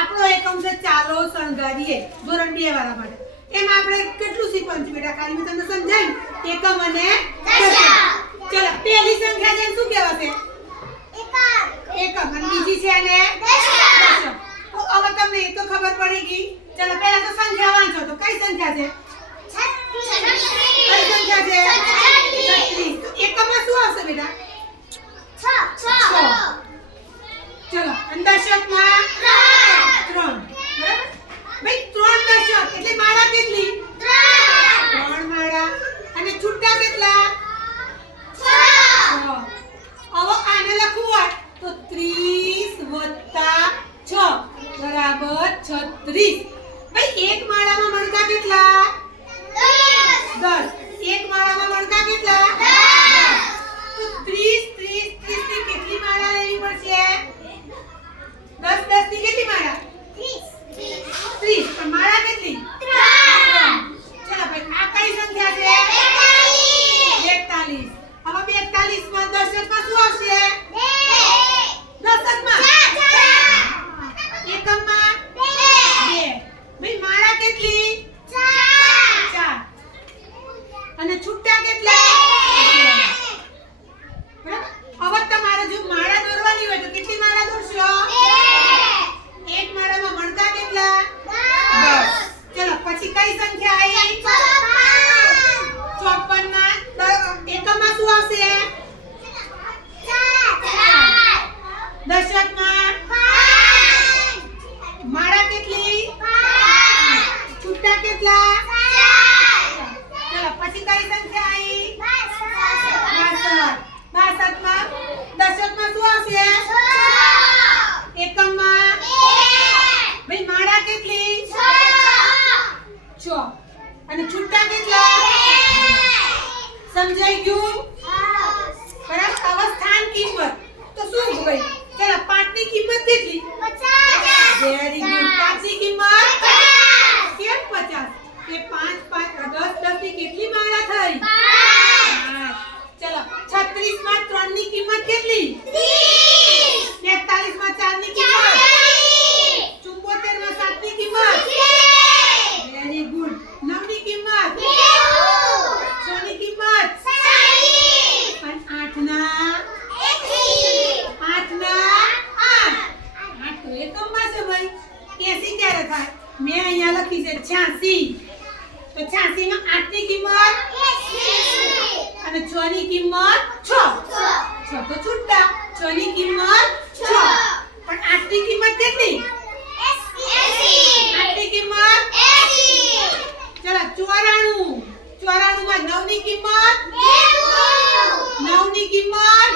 આપણો એકમ છે ચાલો શણગારીએ ધોરણ 2 વાળા માટે. એમાં આપણે કેટલું શીખવાનું છે બેટા? ખાલી મેં તમને સમજાવ્યું એકમ અને દશક. ચલો પહેલી સંખ્યા છે શું કહેવાશે? એકમ. અને બીજી છે ને દશક. તો હવે તમને એ તો ખબર પડી ગઈ. ચલો પહેલા તો સંખ્યા વાંચો. તો કઈ સંખ્યા છે? 36. કઈ સંખ્યા છે? 36. તો એકમમાં શું આવશે બેટા? 6. ચલો અને દશકમાં 3. બરાબર? ભાઈ 3 દશક એટલે માળા કેટલી? 3 માળા. અને છૂટા કેટલા? 6. હવે આને લખવું હોય તો 30 + 6 બરાબર 36. ભાઈ એક માળામાં મણકા કેટલા? 10. એક માળામાં મણકા કેટલા? 10. તો 30 ની કેટલી માળા લેવી પડશે? 10 ની કેટલી માળા? 30. પણ માળા કેટલી? 3. ચલો ભાઈ આ કઈ સંખ્યા છે? 42. હવે 42 માં દશકમાં શું આવશે? દશકમાં એકમમાં 2. ભાઈ માળા કેટલી? 4. અને છૂટા કેટલા? 2. બરાબર? હવે તમારે જો માળા દોરવાની હોય તો કેટલી માળા દોરશો? એક માળામાં મણકા કેટલા? 10. ચલો પછી કઈ સંખ્યા આવી? 54 માં એકમમાં શું આવશે? 4. દશકમાં 5. માળા કેટલી? 5. છૂટા કેટલા? 4. ચલો પછી કઈ સંખ્યા આવી? 62. 62 માં દશકમાં શું આવશે? 6. એકમમાં 2. ભાઈ માળા કેટલી? 6. અને છૂટા કેટલા? 2. સમજાઈ ગયું? બરાબર? અવસ્થાન કિંમત તો શું ભાઈ? ચલો 5 ની કિંમત કેટલી? 50. Very good. 5 ની કિંમત 50. કેમ 50? કે 5 10 ની કેટલી માળા થઈ? 5. ચલો 36 માં 3 ની કિંમત કેટલી? 30. 43 માં 4 ની કિંમત 74 માં 7 ની કિંમત 20. Very good. 9 ની કિંમત 90. 6 ની કિંમત 40. અને 8 ના 80. 8 ના 8 તો એકમમાં છે ભાઈ. 80 ક્યારે થાય? મેં અહીંયા લખી છે 86. તો 86 માં 8 ની કિંમત 80. અને 6 ની કિંમત 6. 6 તો છૂટા. 6 ની કિંમત 6. પણ 8 ની કિંમત કેટલી? 80. 8 ની કિંમત 80. ચલો 94. 94 માં 9 ની કિંમત 90. 9 ની કિંમત